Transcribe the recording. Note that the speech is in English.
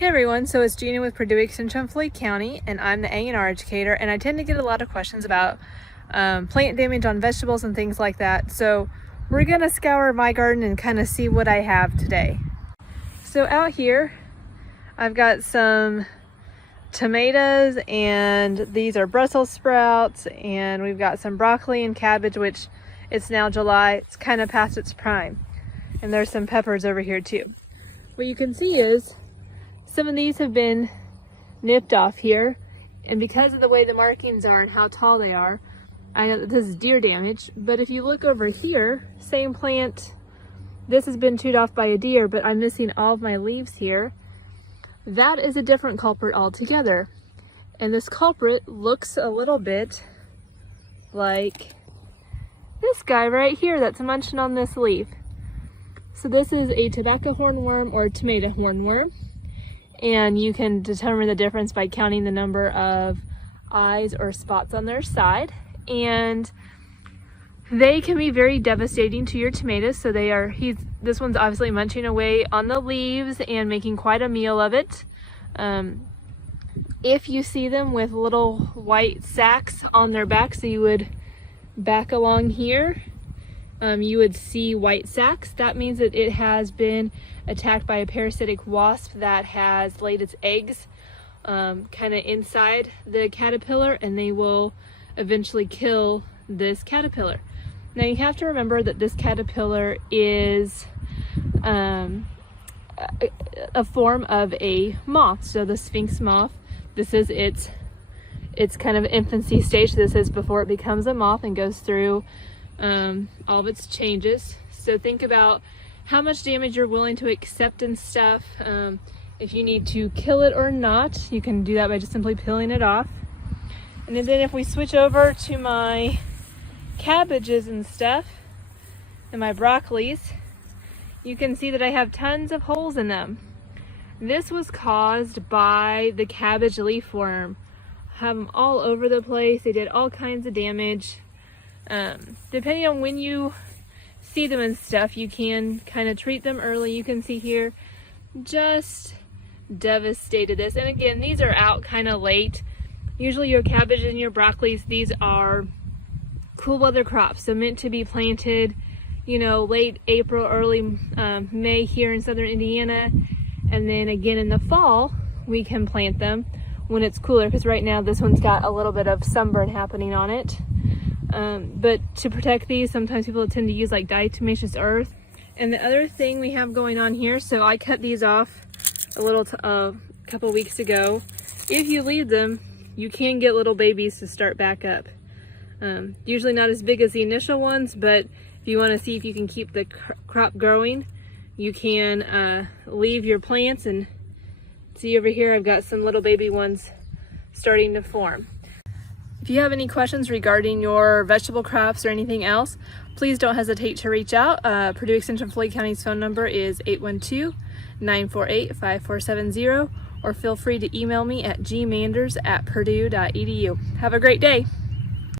Hey everyone, so it's Gina with Purdue Extension Floyd County, and I'm the A&R educator, and I tend to get a lot of questions about plant damage on vegetables and things like that. So we're gonna scour my garden and kind of see what I have today. So out here, I've got some tomatoes, and these are Brussels sprouts, and we've got some broccoli and cabbage, which it's now July, it's kind of past its prime. And there's some peppers over here too. What you can see is some of these have been nipped off here, and because of the way the markings are and how tall they are, I know that this is deer damage. But if you look over here, same plant, this has been chewed off by a deer, but I'm missing all of my leaves here. That is a different culprit altogether. And this culprit looks a little bit like this guy right here that's munching on this leaf. So this is a tobacco hornworm or tomato hornworm. And you can determine the difference by counting the number of eyes or spots on their side. And they can be very devastating to your tomatoes. So this one's obviously munching away on the leaves and making quite a meal of it. If you see them with little white sacs on their back, so you would back along here, you would see white sacs. That means that it has been attacked by a parasitic wasp that has laid its eggs kind of inside the caterpillar, and they will eventually kill this caterpillar. Now you have to remember that this caterpillar is a form of a moth, so the sphinx moth. This is its kind of infancy stage. This is before it becomes a moth and goes through all of its changes. So think about how much damage you're willing to accept and stuff. If you need to kill it or not, you can do that by just simply peeling it off. And then if we switch over to my cabbages and stuff and my broccolis, you can see that I have tons of holes in them. This was caused by the cabbage leafworm. I have them all over the place. They did all kinds of damage. Depending on when you see them and stuff, you can kind of treat them early. You can see here, just devastated this. And again, these are out kind of late. Usually your cabbage and your broccolis, these are cool weather crops, so meant to be planted, late April, early May here in southern Indiana. And then again in the fall, we can plant them when it's cooler, because right now this one's got a little bit of sunburn happening on it. But to protect these, sometimes people tend to use like diatomaceous earth. And the other thing we have going on here, so I cut these off a couple weeks ago. If you leave them, you can get little babies to start back up. Usually not as big as the initial ones, but if you want to see if you can keep the crop growing, you can leave your plants. And see over here, I've got some little baby ones starting to form. If you have any questions regarding your vegetable crops or anything else, please don't hesitate to reach out. Purdue Extension Floyd County's phone number is 812-948-5470, or feel free to email me at gmanders@purdue.edu. Have a great day.